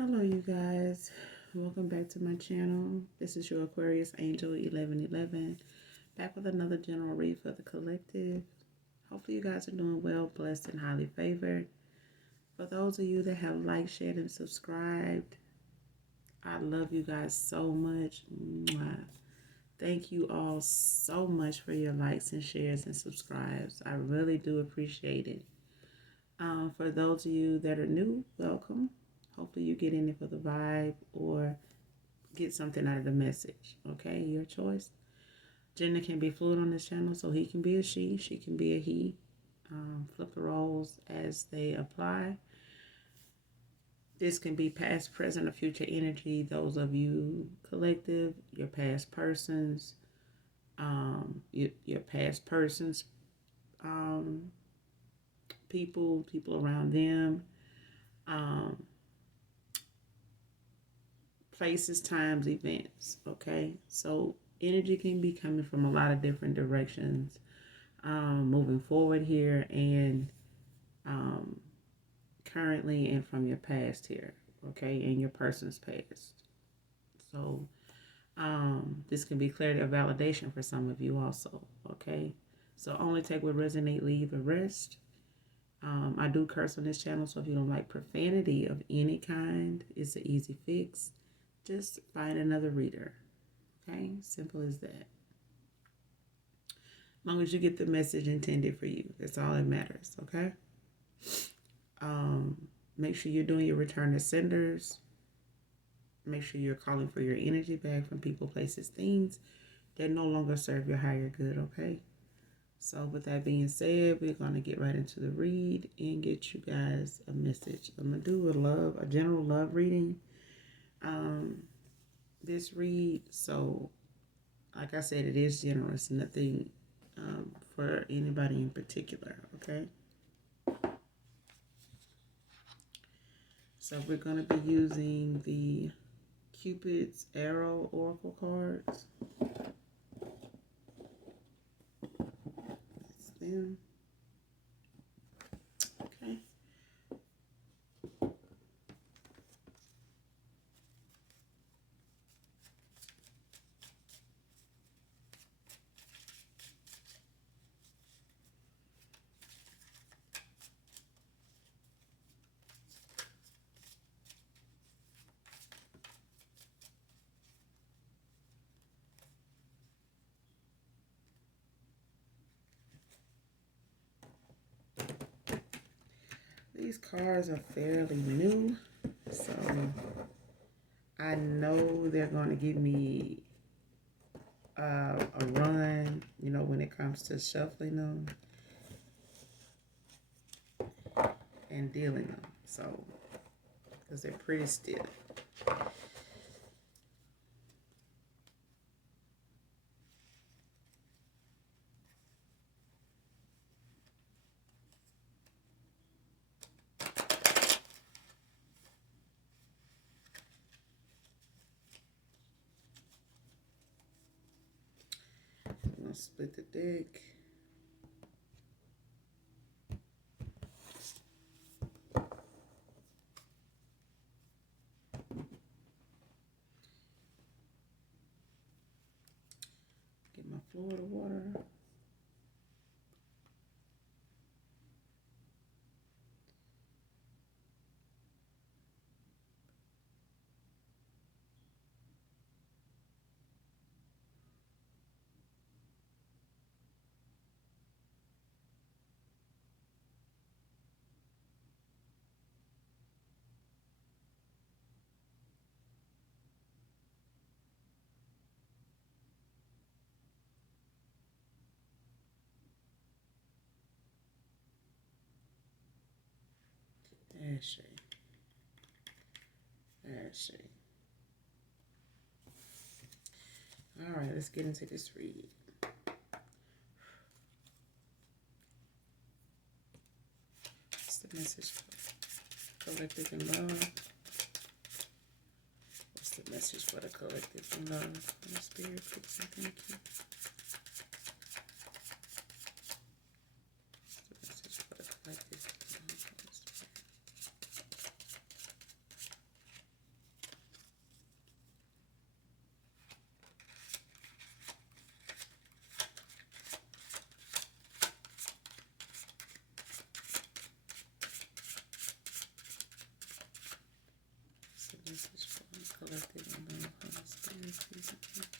Hello, you guys. Welcome back to my channel. This is your Aquarius Angel 1111. Back with another general read for the collective. Hopefully, you guys are doing well, blessed, and highly favored. For those of you that have liked, shared, and subscribed, I love you guys so much. Mwah. Thank you all so much for your likes and shares and subscribes. I really do appreciate it. For those of you that are new, welcome. Hopefully you get in it for the vibe or get something out of the message. Okay, your choice. Gender can be fluid on this channel, so he can be a she can be a he. Flip the roles as they apply. This can be past, present, or future energy. Those of you collective, your past persons, your past persons, people around them, places, times, events. Okay, so energy can be coming from a lot of different directions, moving forward here and currently and from your past here. Okay, and your person's past. So this can be clarity or validation for some of you also. Okay, so only take what resonate, leave the rest. I do curse on this channel, so if you don't like profanity of any kind, it's an easy fix. Just find another reader. Okay, simple as that. As long as you get the message intended for you, that's all that matters. Okay. Make sure you're doing your return to senders. Make sure you're calling for your energy back from people, places, things that no longer serve your higher good. Okay. So with that being said, we're going to get right into the read and get you guys a message. I'm going to do a general love reading. This read, so like I said, it is generous, nothing for anybody in particular. Okay. So we're going to be using the Cupid's Arrow Oracle cards. That's them. Okay. These cards are fairly new, so I know they're going to give me a run, when it comes to shuffling them and dealing them. So, because they're pretty stiff. I'm going to split the deck. Get my Florida water. Ashley. All right, let's get into this read. What's the message for collective and love? What's the message for the collective and love? The Spirit, please, and thank you. What's the message for the collective and love? collective and love, Holy Spirit, peace and comfort.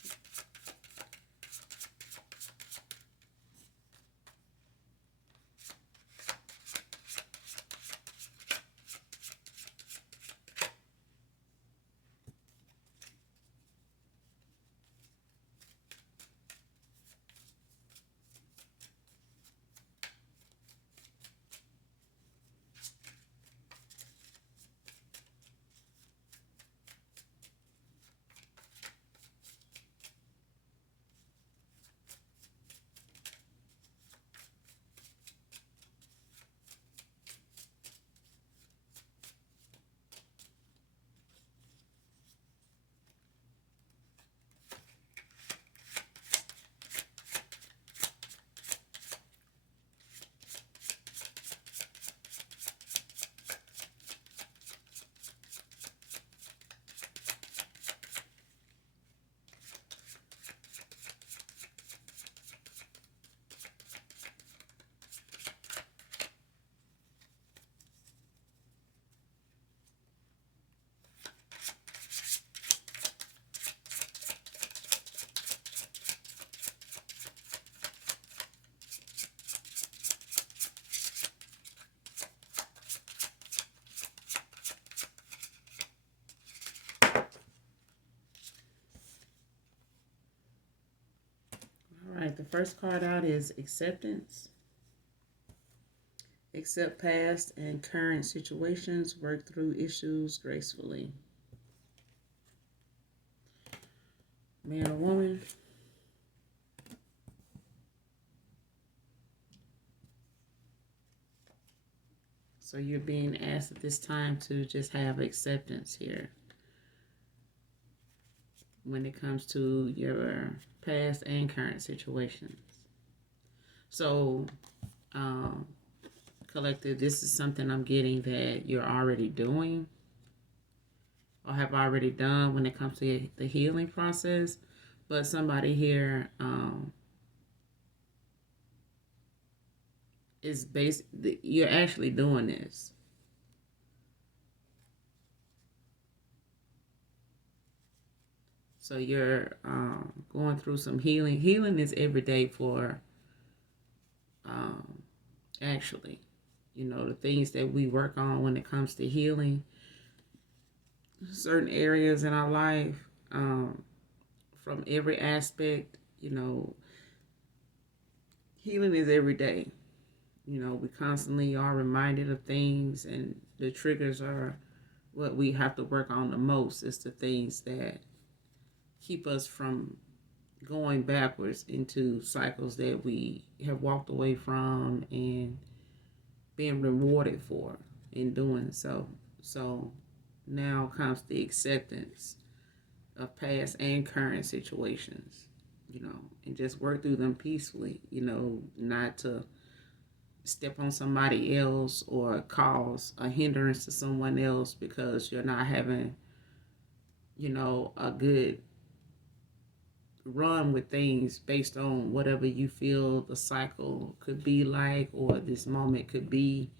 All right, the first card out is acceptance. Accept past and current situations, work through issues gracefully. Man or woman? So you're being asked at this time to just have acceptance here when it comes to your past and current situations. So, collective, this is something I'm getting that you're already doing or have already done when it comes to the healing process. But somebody here is you're actually doing this. So you're going through some healing. Healing is every day for actually, the things that we work on when it comes to healing certain areas in our life, from every aspect. Healing is every day. We constantly are reminded of things, and the triggers are what we have to work on the most. It's the things that keep us from going backwards into cycles that we have walked away from and being rewarded for in doing so. So now comes the acceptance of past and current situations, and just work through them peacefully, not to step on somebody else or cause a hindrance to someone else because you're not having, a good run with things based on whatever you feel the cycle could be like, or this moment could be,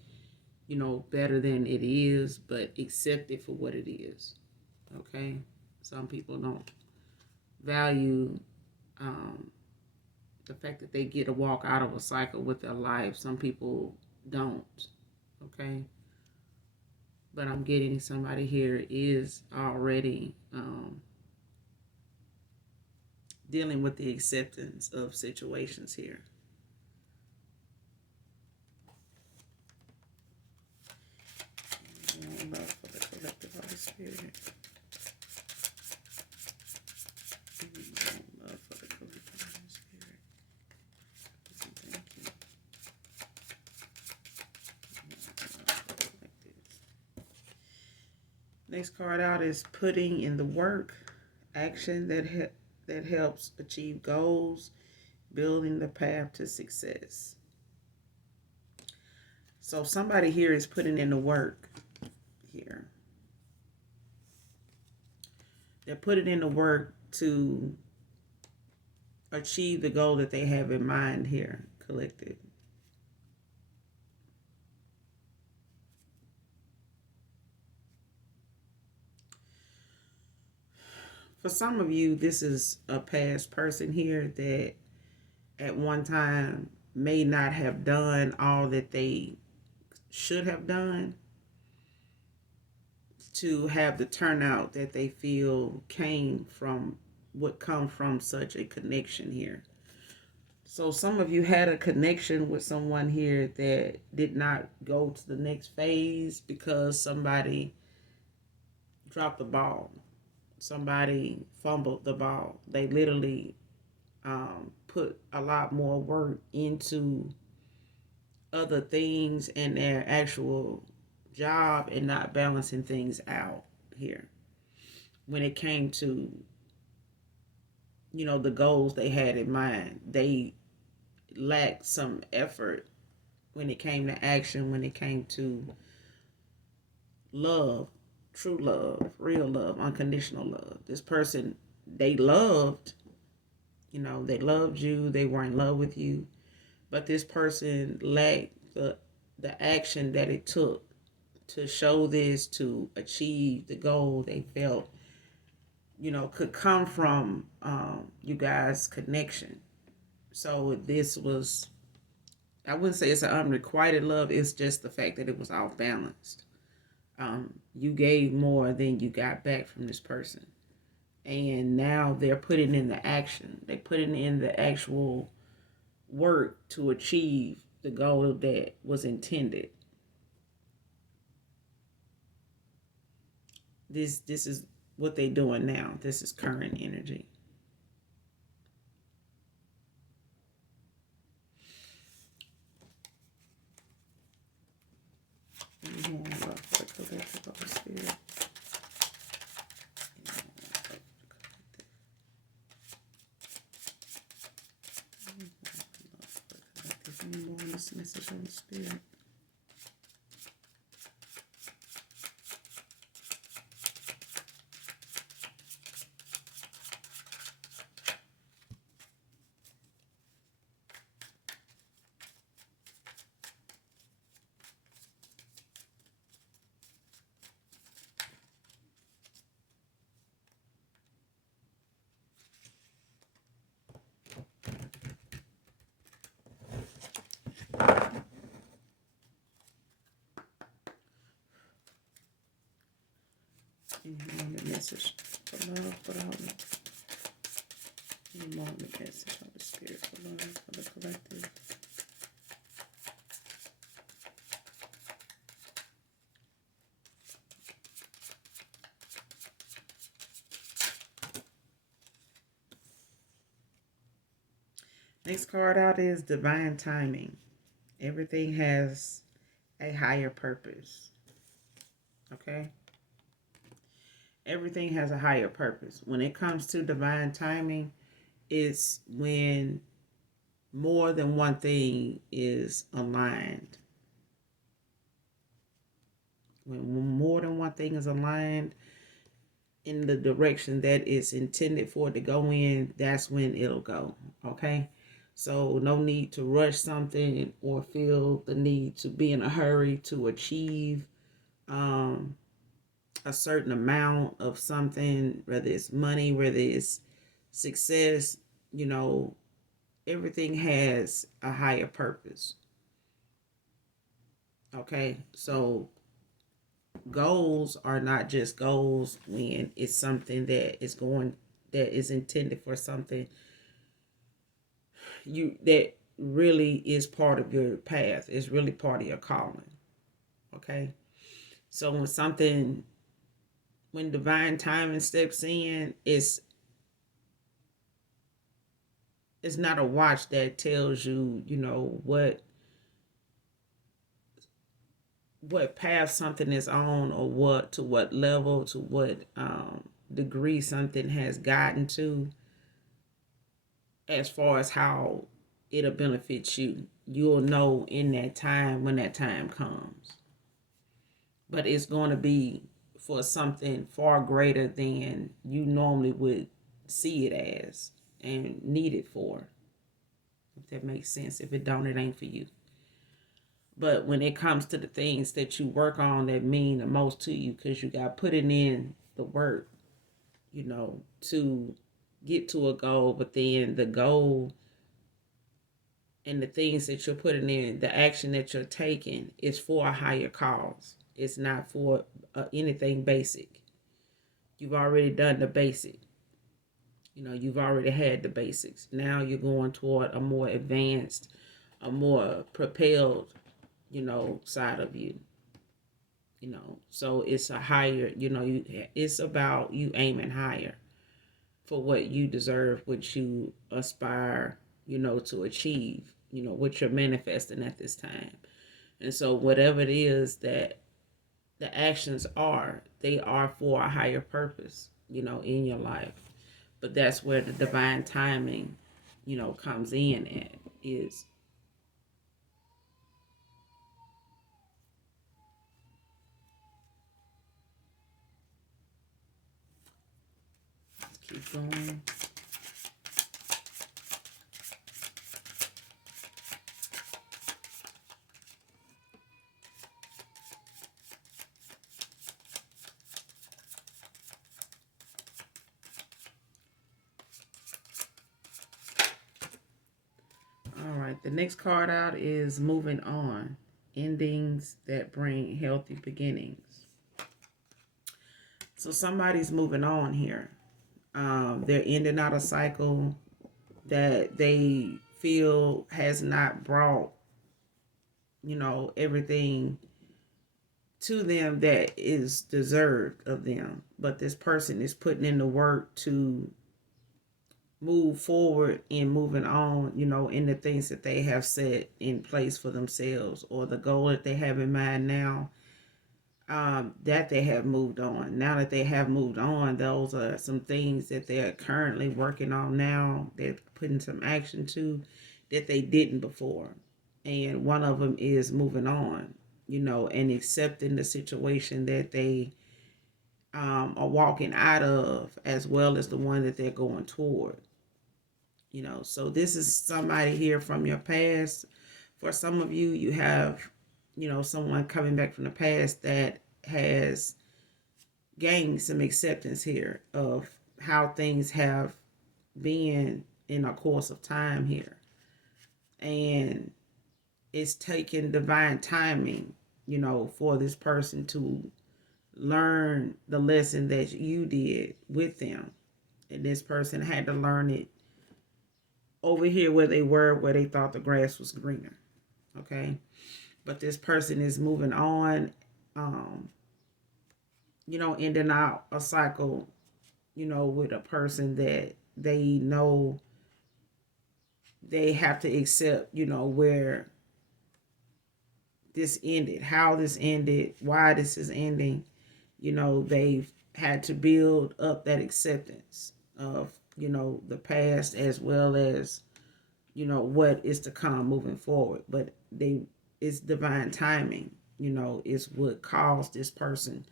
better than it is, but accept it for what it is. Okay? Some people don't value the fact that they get to walk out of a cycle with their life. Some people don't. Okay? But I'm getting somebody here is already dealing with the acceptance of situations here. Love for the collective Holy Spirit. Love for the collective Holy Spirit. Thank you. Next card out is putting in the work, action that helps achieve goals, building the path to success. So somebody here is putting in the work here. They're putting in the work to achieve the goal that they have in mind here, collective. For some of you, this is a past person here that at one time may not have done all that they should have done to have the turnout that they feel would come from such a connection here. So some of you had a connection with someone here that did not go to the next phase because somebody dropped the ball. Somebody fumbled the ball. They literally put a lot more work into other things and their actual job and not balancing things out here when it came to the goals they had in mind. They lacked some effort when it came to action, when it came to love, true love, real love, unconditional love. This person they loved, they loved you, they were in love with you, but this person lacked the action that it took to show this, to achieve the goal they felt could come from you guys' connection. So this was, I wouldn't say it's an unrequited love, it's just the fact that it was off balanced. You gave more than you got back from this person, and now they're putting in the action, they're putting in the actual work to achieve the goal that was intended. This is what they're doing now. This is current energy. Love for the collective of the spirit. Any more on this message on the spirit? Any more message for love for the Holy? Any more message on the spirit for love for the collective? Next card out is divine timing. Everything has a higher purpose. Okay? Everything has a higher purpose. When it comes to divine timing, it's when more than one thing is aligned. When more than one thing is aligned in the direction that is intended for it to go in, that's when it'll go. Okay? So no need to rush something or feel the need to be in a hurry to achieve a certain amount of something, whether it's money, whether it's success. Everything has a higher purpose. Okay, so goals are not just goals when it's something that is intended for something that really is part of your path. It's really part of your calling. Okay, so when divine timing steps in, it's not a watch that tells you, what path something is on, or to what level, to what degree something has gotten to, as far as how it'll benefit you. You'll know in that time, when that time comes. But it's going to be for something far greater than you normally would see it as and need it for. If that makes sense. If it don't, it ain't for you. But when it comes to the things that you work on that mean the most to you, because you got putting in the work, you know, to get to a goal, but then the goal and the things that you're putting in, the action that you're taking is for a higher cause. It's not for anything basic. You've already done the basic. You know, you've already had the basics. Now you're going toward a more advanced, a more propelled, you know, side of you. You know, so it's a higher, you know, it's about you aiming higher for what you deserve, what you aspire, you know, to achieve, you know, what you're manifesting at this time. And so whatever it is that the actions are, they are for a higher purpose, you know, in your life. But that's where the divine timing, you know, comes in at is. Let's keep going. All right, the next card out is moving on, endings that bring healthy beginnings. So somebody's moving on here. They're ending out a cycle that they feel has not brought, you know, everything to them that is deserved of them. But this person is putting in the work to move forward and moving on, you know, in the things that they have set in place for themselves or the goal that they have in mind now, that they have moved on. Now that they have moved on, those are some things that they're currently working on now. They're putting some action to that they didn't before. And one of them is moving on, you know, and accepting the situation that they are walking out of, as well as the one that they're going toward. You know, so this is somebody here from your past. For some of you, you have, you know, someone coming back from the past that has gained some acceptance here of how things have been in a course of time here. And it's taken divine timing, you know, for this person to learn the lesson that you did with them. And this person had to learn it over here where they were, where they thought the grass was greener. Okay. But this person is moving on, you know, ending out a cycle, you know, with a person that they know they have to accept, you know, where this ended, how this ended, why this is ending. You know, they've had to build up that acceptance of, you know, the past as well as, you know, what is to come moving forward. But it's divine timing, you know, is what caused this person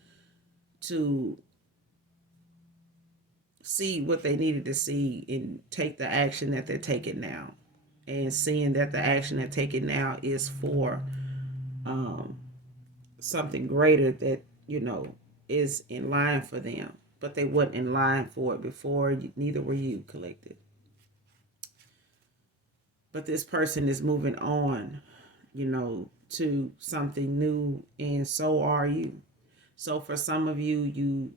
to see what they needed to see and take the action that they're taking now. And seeing that the action they're taking now is for something greater that, you know, is in line for them. But they weren't in line for it before, neither were you, collective. But this person is moving on, you know, to something new, and so are you. So for some of you, you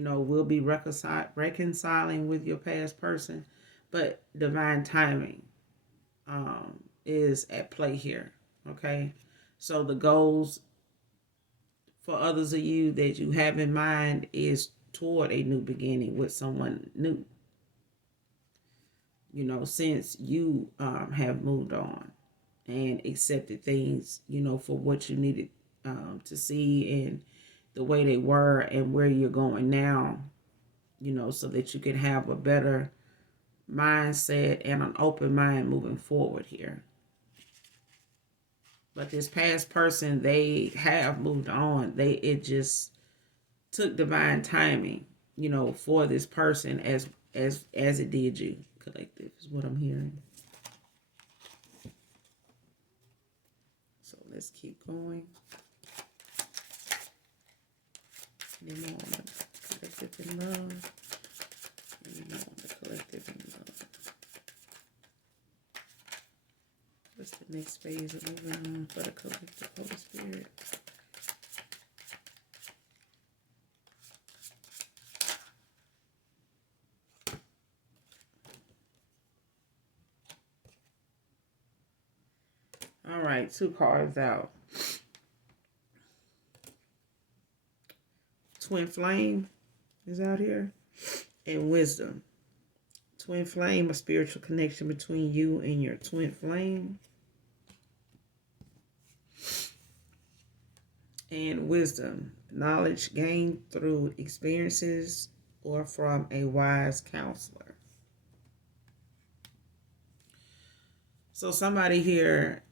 know, will be reconciling with your past person, but divine timing is at play here. Okay, so the goals for others of you that you have in mind is toward a new beginning with someone new. You know, since you have moved on and accepted things, you know, for what you needed to see and the way they were and where you're going now, you know, so that you can have a better mindset and an open mind moving forward here. But this past person, they have moved on. It just took divine timing, you know, for this person as it did you, collective, is what I'm hearing. So let's keep going. Any more collective in love. next phase of moving on for the collective Holy Spirit. All right, 2 cards out. Twin Flame is out here. And Wisdom. Twin Flame, a spiritual connection between you and your twin flame. And Wisdom, knowledge gained through experiences or from a wise counselor. So somebody here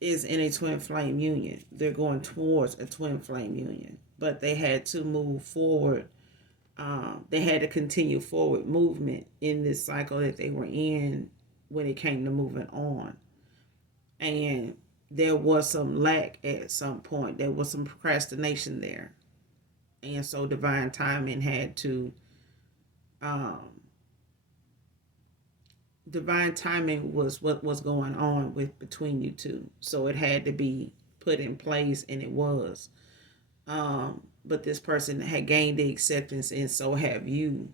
is in a twin flame union. They're going towards a twin flame union, but they had to move forward. They had to continue forward movement in this cycle that they were in when it came to moving on. And there was some lack at some point. There was some procrastination there. And so divine timing had to, divine timing was what was going on between you two. So it had to be put in place, and it was. But this person had gained the acceptance, and so have you.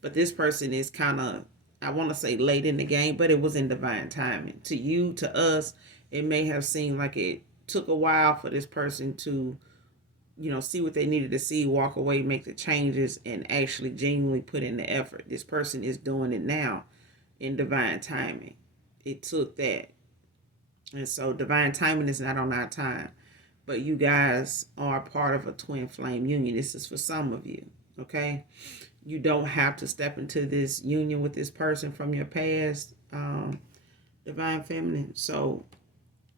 But this person is kind of, I want to say late in the game, but it was in divine timing. To you, to us, it may have seemed like it took a while for this person to, see what they needed to see, walk away, make the changes, and actually genuinely put in the effort. This person is doing it now in divine timing. It took that. And so divine timing is not on our time. But you guys are part of a twin flame union. This is for some of you, okay? You don't have to step into this union with this person from your past, divine feminine. So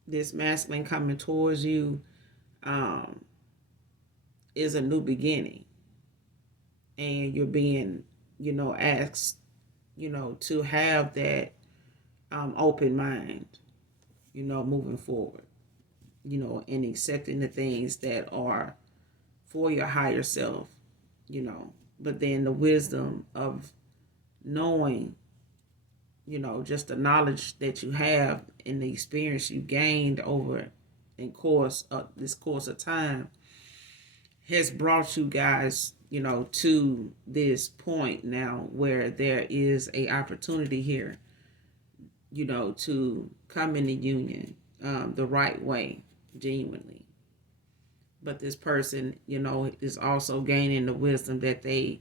this masculine coming towards you is a new beginning. And you're being, asked, to have that open mind, moving forward. And accepting the things that are for your higher self, but then the wisdom of knowing, just the knowledge that you have and the experience you gained over this course of time has brought you guys, to this point now where there is a opportunity here, to come in the union the right way. Genuinely. But this person, is also gaining the wisdom that they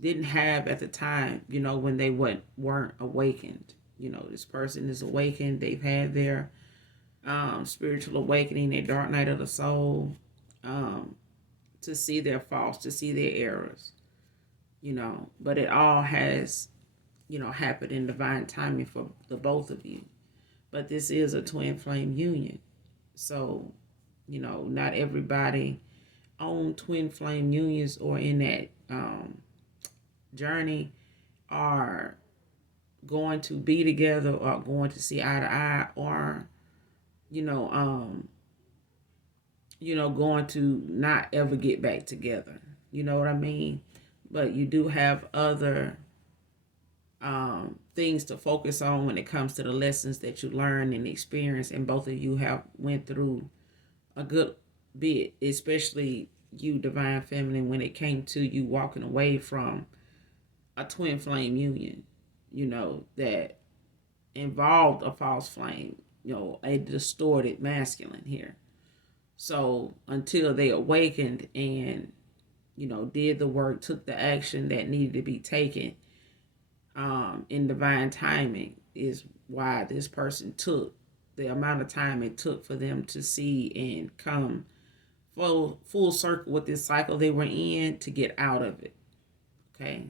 didn't have at the time, when they weren't awakened. This person is awakened. They've had their spiritual awakening, their dark night of the soul, to see their faults, to see their errors, but it all has, happened in divine timing for the both of you. But this is a twin flame union. So, not everybody on twin flame unions or in that journey are going to be together or going to see eye to eye or, going to not ever get back together. You know what I mean? But you do have other things to focus on when it comes to the lessons that you learn and experience, and both of you have went through a good bit, especially you, divine feminine, when it came to you walking away from a twin flame union, that involved a false flame, a distorted masculine here. So until they awakened and, did the work, took the action that needed to be taken, in divine timing is why this person took the amount of time it took for them to see and come full circle with this cycle they were in to get out of it. Okay.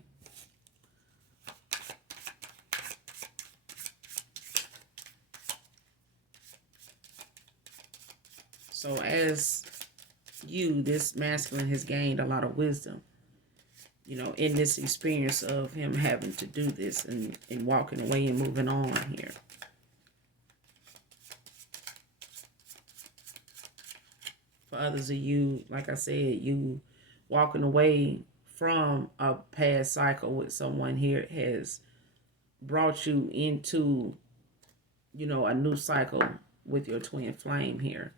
So as you, this masculine has gained a lot of wisdom, in this experience of him having to do this and walking away and moving on here. For others of you, like I said, you walking away from a past cycle with someone here has brought you into, you know, a new cycle with your twin flame here.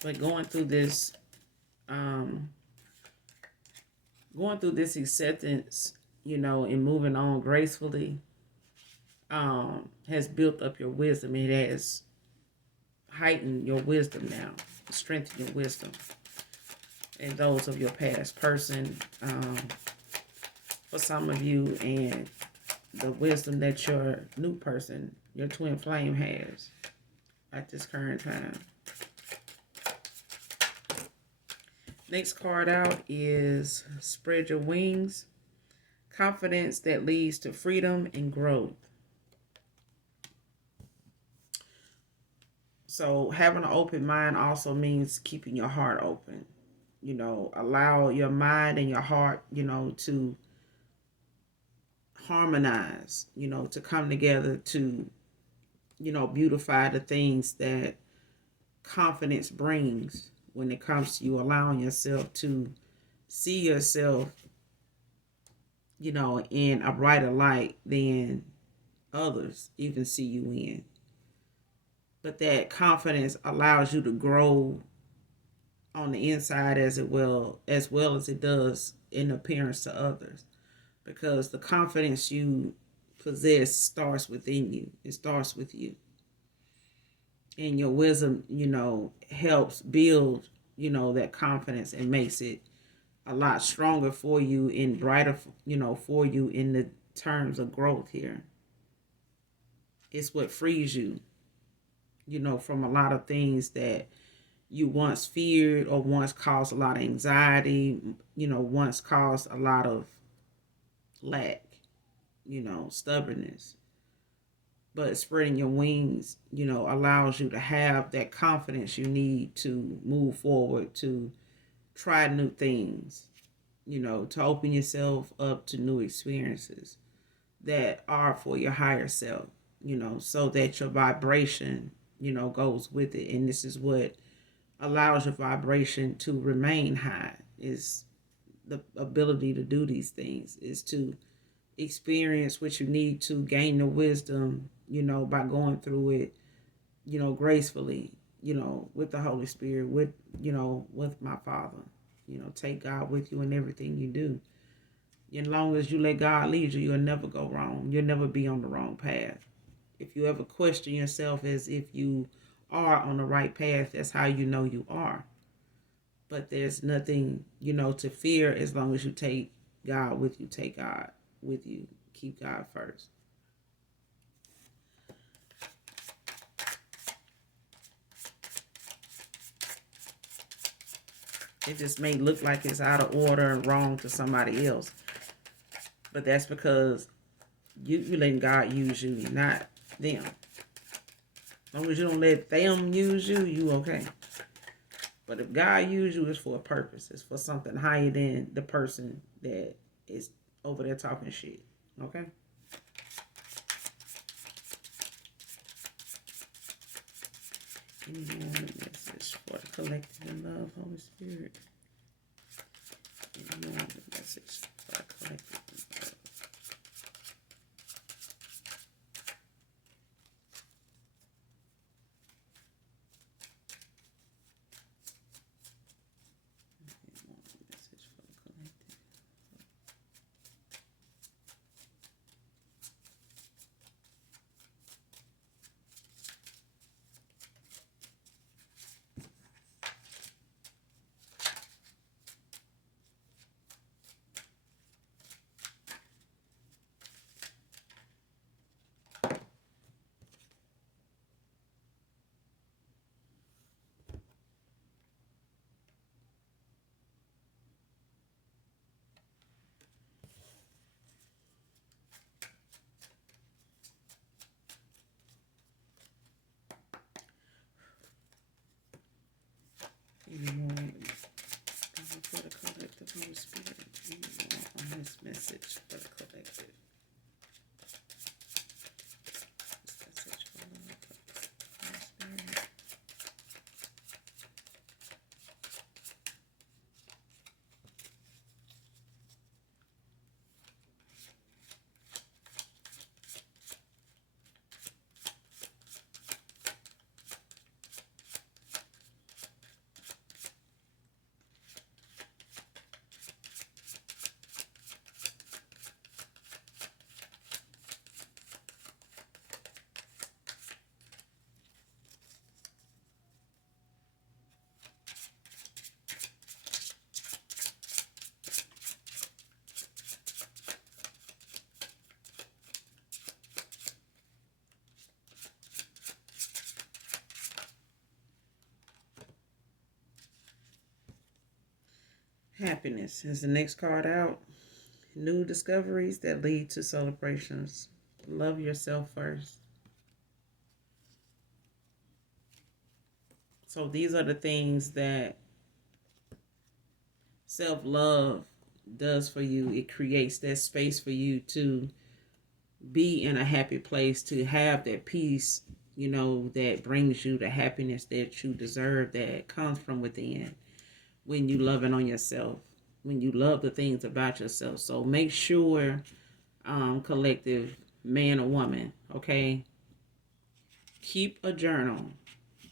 But um, going through this acceptance, you know, and moving on gracefully, has built up your wisdom. It has heightened your wisdom now, strengthened your wisdom, and those of your past person, for some of you, and the wisdom that your new person, your twin flame, has at this current time. Next card out is Spread Your Wings. Confidence that leads to freedom and growth. So having an open mind also means keeping your heart open. You know, allow your mind and your heart, you know, to harmonize, you know, to come together to, you know, beautify the things that confidence brings when it comes to you allowing yourself to see yourself, you know, in a brighter light than others even see you in. But that confidence allows you to grow on the inside as it does in appearance to others. Because the confidence you possess starts within you. It starts with you. And your wisdom, you know, helps build, you know, that confidence and makes it a lot stronger for you and brighter, you know, for you in the terms of growth here. It's what frees you, you know, from a lot of things that you once feared or once caused a lot of anxiety, you know, once caused a lot of lack, you know, stubbornness. But spreading your wings, you know, allows you to have that confidence you need to move forward, to try new things, you know, to open yourself up to new experiences that are for your higher self, you know, so that your vibration, you know, goes with it. And this is what allows your vibration to remain high, is the ability to do these things, is to experience what you need to gain the wisdom, you know, by going through it, you know, gracefully, you know, with the Holy Spirit, with, you know, with my Father. You know, take God with you in everything you do. As long as you let God lead you, you'll never go wrong. You'll never be on the wrong path. If you ever question yourself as if you are on the right path, that's how you know you are. But there's nothing, you know, to fear as long as you take God with you. Take God with you. Keep God first. It just may look like it's out of order and wrong to somebody else. But that's because you letting God use you, not them. As long as you don't let them use you, you okay. But if God uses you, it's for a purpose. It's for something higher than the person that is over there talking shit. Okay? Any more message for the collective in love, Holy Spirit? Any more message for the collective in love? Any more for the collective, Holy Spirit? Any more on this message for the collective? Happiness is the next card out. New discoveries that lead to celebrations. Love yourself first. So these are the things that self-love does for you. It creates that space for you to be in a happy place, to have that peace, that brings you the happiness that you deserve, that comes from within when you love it on yourself, when you love the things about yourself. So make sure, collective, man or woman, okay, keep a journal.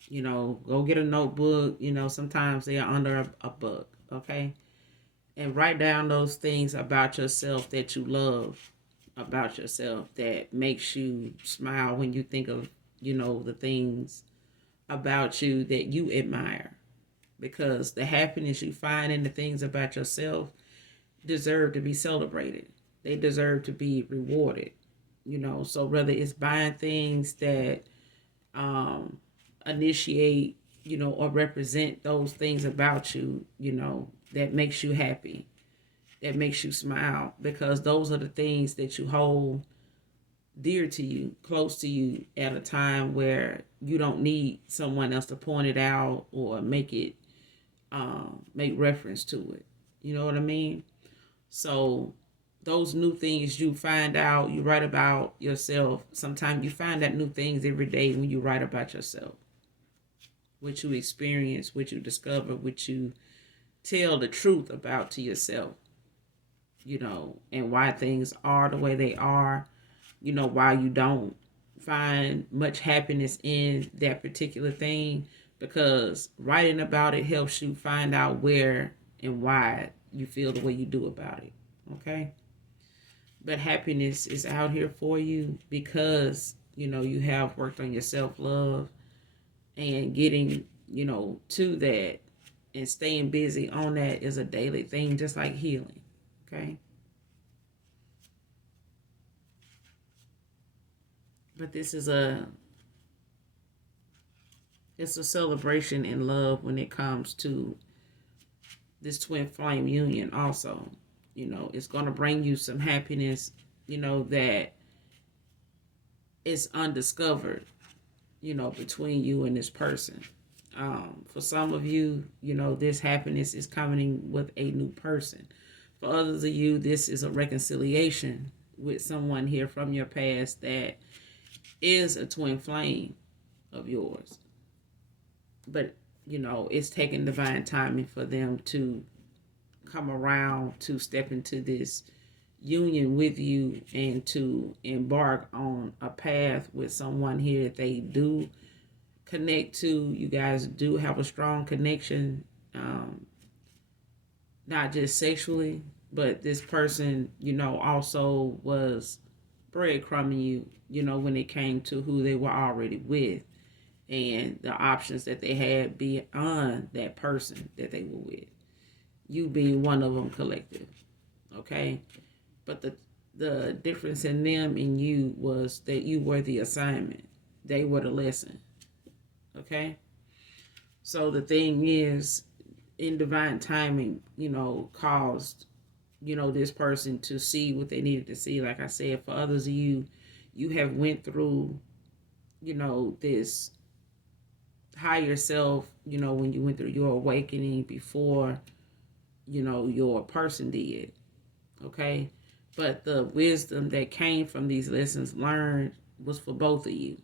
Go get a notebook. Sometimes they are under a book, okay? And write down those things about yourself that you love about yourself, that makes you smile when you think of, the things about you that you admire. Because the happiness you find in the things about yourself deserve to be celebrated. They deserve to be rewarded. So whether it's buying things that um, initiate, or represent those things about you, that makes you happy, that makes you smile, because those are the things that you hold dear to you, close to you at a time where you don't need someone else to point it out or make reference to it. You know what I mean? So those new things you find out, you write about yourself. Sometimes you find out new things every day when you write about yourself. What you experience, what you discover, what you tell the truth about to yourself, and why things are the way they are, why you don't find much happiness in that particular thing, because writing about it helps you find out where and why you feel the way you do about it. Okay? But happiness is out here for you because, you have worked on your self-love, and getting, to that and staying busy on that is a daily thing, just like healing. Okay? But it's a celebration in love when it comes to this twin flame union also. It's going to bring you some happiness, that is undiscovered, between you and this person. For some of you, this happiness is coming with a new person. For others of you, this is a reconciliation with someone here from your past that is a twin flame of yours. But, it's taking divine timing for them to come around, to step into this union with you, and to embark on a path with someone here that they do connect to. You guys do have a strong connection, not just sexually, but this person, also was breadcrumbing you, when it came to who they were already with and the options that they had beyond that person that they were with. You being one of them, collective. Okay? But the difference in them and you was that you were the assignment. They were the lesson. Okay? So the thing is, in divine timing, caused, this person to see what they needed to see. Like I said, for others of you, you have went through, this higher self, when you went through your awakening before, your person did. Okay? But the wisdom that came from these lessons learned was for both of you.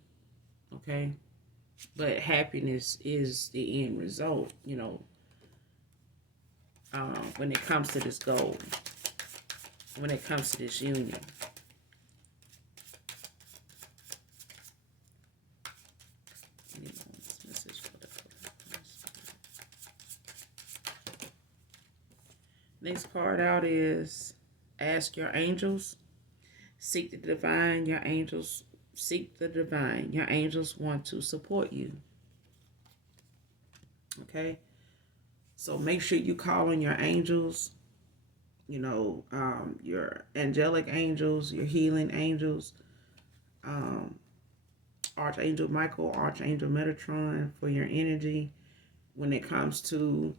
Okay? But happiness is the end result, when it comes to this goal, when it comes to this union. Next card out is ask your angels. Seek the divine. Your angels seek the divine. Your angels want to support you. Okay? So make sure you call on your angels, your angelic angels, your healing angels, Archangel Michael, Archangel Metatron for your energy when it comes to,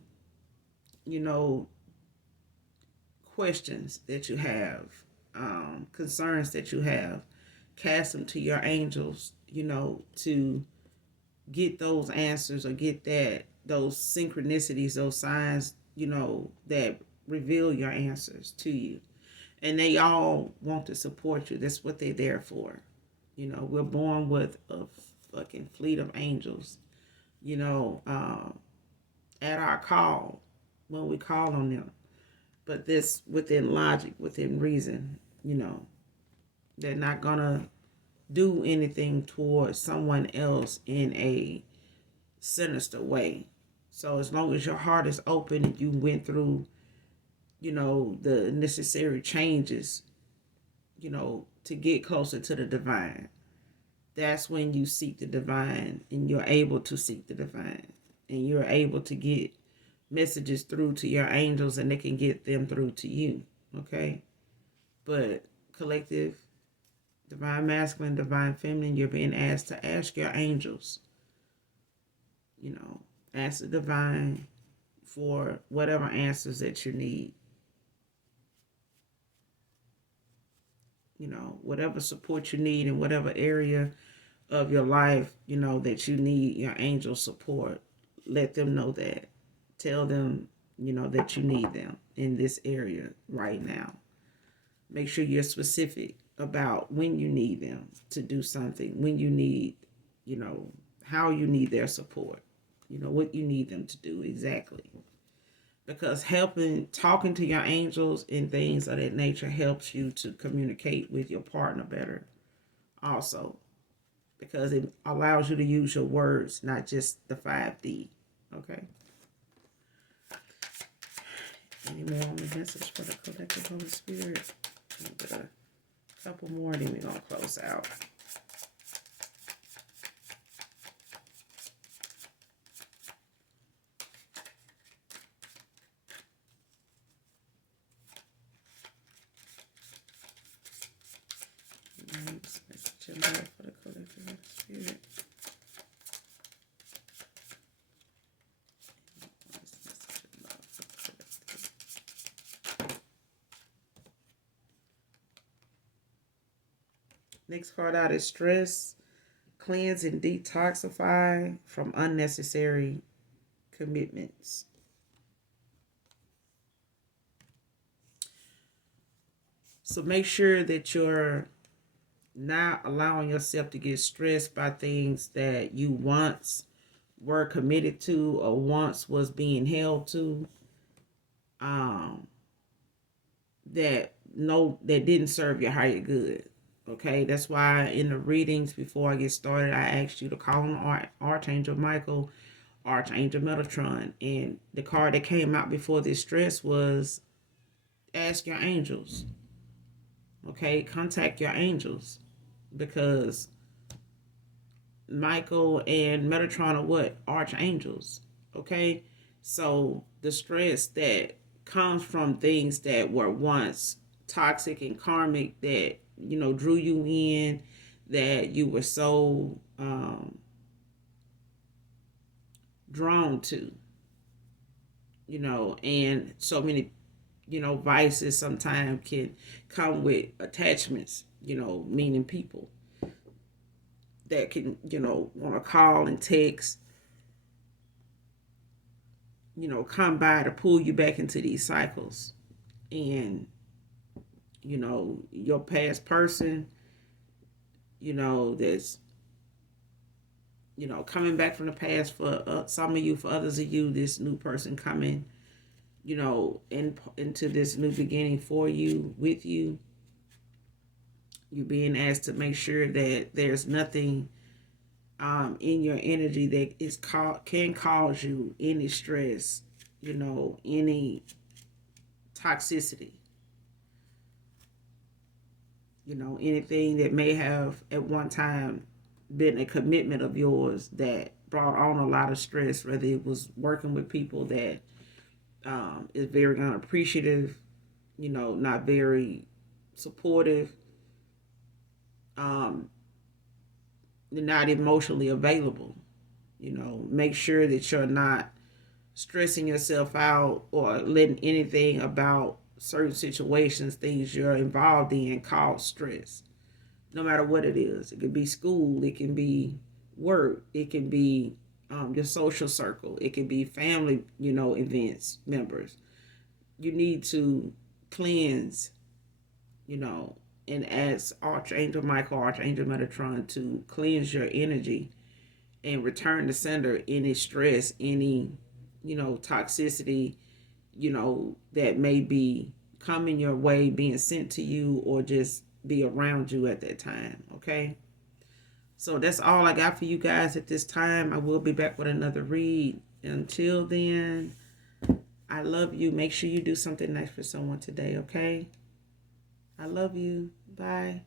questions that you have, concerns that you have, cast them to your angels, to get those answers or get those synchronicities, those signs, that reveal your answers to you. And they all want to support you. That's what they're there for. We're born with a fucking fleet of angels, at our call, when we call on them. But this within logic, within reason, they're not gonna do anything towards someone else in a sinister way. So as long as your heart is open and you went through, the necessary changes, to get closer to the divine, that's when you seek the divine, and you're able to seek the divine, and you're able to get messages through to your angels, and they can get them through to you. Okay? But collective, divine masculine, divine feminine, you're being asked to ask your angels, ask the divine for whatever answers that you need. Whatever support you need in whatever area of your life, that you need your angel support. Let them know that. Tell them, that you need them in this area right now. Make sure you're specific about when you need them to do something, when you need, how you need their support, what you need them to do exactly. Because talking to your angels and things of that nature helps you to communicate with your partner better also. Because it allows you to use your words, not just the 5D. Okay? Any more on the message for the collective Holy Spirit? I'll get a couple more, then we're going to close out. Message and love for the collective Holy Spirit. Next card out is stress, cleanse and detoxify from unnecessary commitments. So make sure that you're not allowing yourself to get stressed by things that you once were committed to or once was being held to, that didn't serve your higher good. Okay, that's why in the readings before I get started, I asked you to call on Archangel Michael, Archangel Metatron, and the card that came out before this stress was ask your angels. Okay, contact your angels, because Michael and Metatron are what? Archangels. Okay, so the stress that comes from things that were once toxic and karmic, that drew you in, that you were so drawn to, and so many vices sometimes can come with attachments, meaning people that can want to call and text, come by to pull you back into these cycles. And your past person, that's coming back from the past for some of you, for others of you, this new person coming, into this new beginning for you, with you. You're being asked to make sure that there's nothing in your energy that can cause you any stress, any toxicity. Anything that may have at one time been a commitment of yours that brought on a lot of stress, whether it was working with people that is very unappreciative, not very supportive, not emotionally available. Make sure that you're not stressing yourself out or letting anything about certain situations, things you're involved in cause stress. No matter what it is, it could be school, it can be work, it can be your social circle, it can be family, events, members. You need to cleanse, you know, and ask Archangel Michael, Archangel Metatron to cleanse your energy and return to sender any stress, any, toxicity, that may be coming your way, being sent to you, or just be around you at that time. Okay. So that's all I got for you guys at this time. I will be back with another read. Until then, I love you. Make sure you do something nice for someone today, okay? I love you. Bye.